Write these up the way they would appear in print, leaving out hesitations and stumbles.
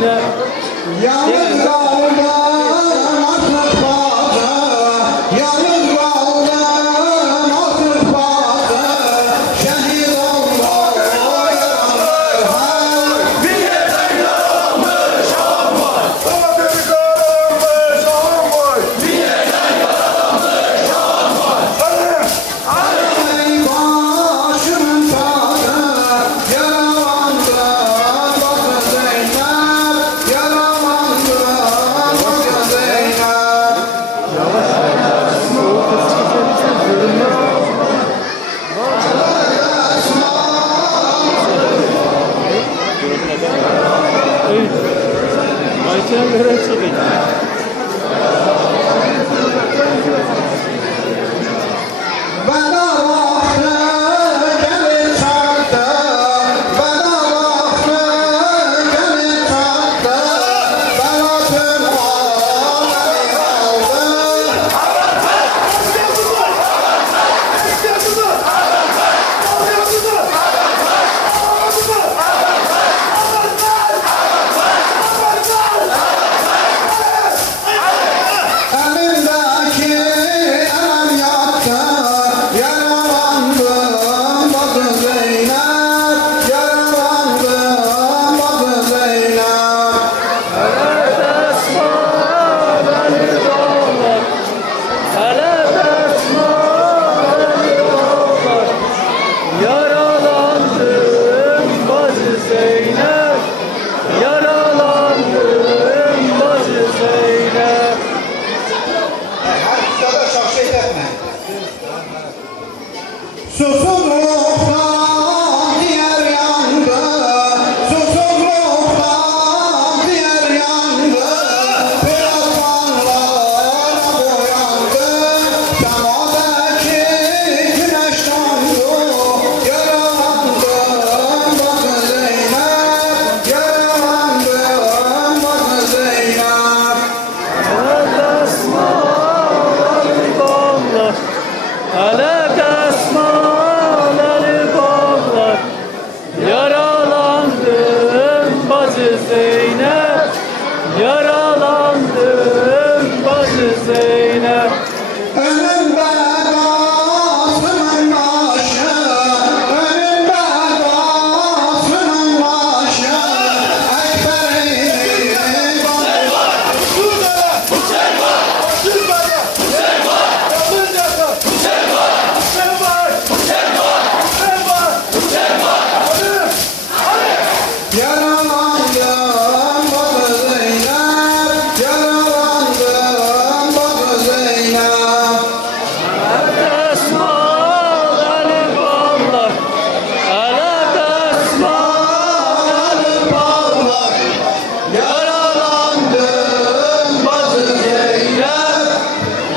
Zeynep. Yalnız kaldım artık bazı, yalnız kaldım artık bazı, şehit oldu yaralar. Bir yerden yaralanmış ağam var. Bir yaralanmış ağam var. Bir yerden yaralanmış ağam var. Ey başımın tacı, yaralandı Bakı Zeynep, yaralandı Bakı Zeynep. Ayça'ya göre çıkıyor. Bana vakti gelir çattı, bana vakti gelir çattı, belatın alemi aldı. Elimdeki elem yaktı, yaralandım Bakı Zeynep, yaralandım Bakı Zeynep. Hele desma beni bağlar. Hele desma beni bağlar. Yaralandım bacı Zeynep. Yaralandım bacı Zeynep. Herkese de şahşet etme. Susuzluktan diğer yandı, susuzluktan diğer yandı, piratlarla boyandı, semadaki güneş dondu, yaralandım Bakı Zeynep, yaralandım Bakı Zeynep. Hele desma beni bağlar. Hele desma beni bağlar. Yaralandım bacı Zeynep. Yaralandım bacı Zeynep. Önümde Kasım'ın başı, önümde Kasım'ın başı, Ekber'in yaralandım Bakı Zeynep, yaralandım Bakı Zeynep. Desma beni bağlar. Hele desma beni bağlar. Yaralandım Bakı Zeynep.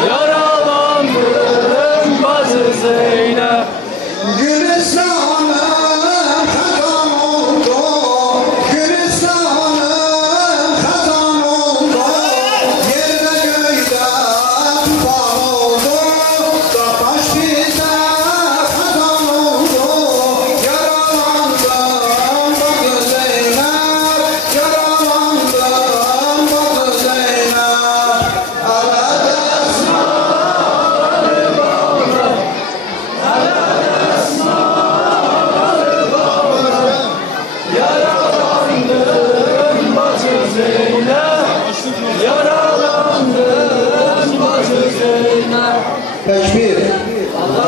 Yaralandım bacı Zeynep. Gülistanım xətan oldu, Gülistanım xətan oldu, yerdə göydə tufan oldu, Dadaş bizə xətan oldu, yaralandım Bakı Zeynep, yaralandım Bakı Zeynep. Hələ dəsma Yaralandım bacı Zeynep. Yaralandım bacı Zeynep. Tekbir.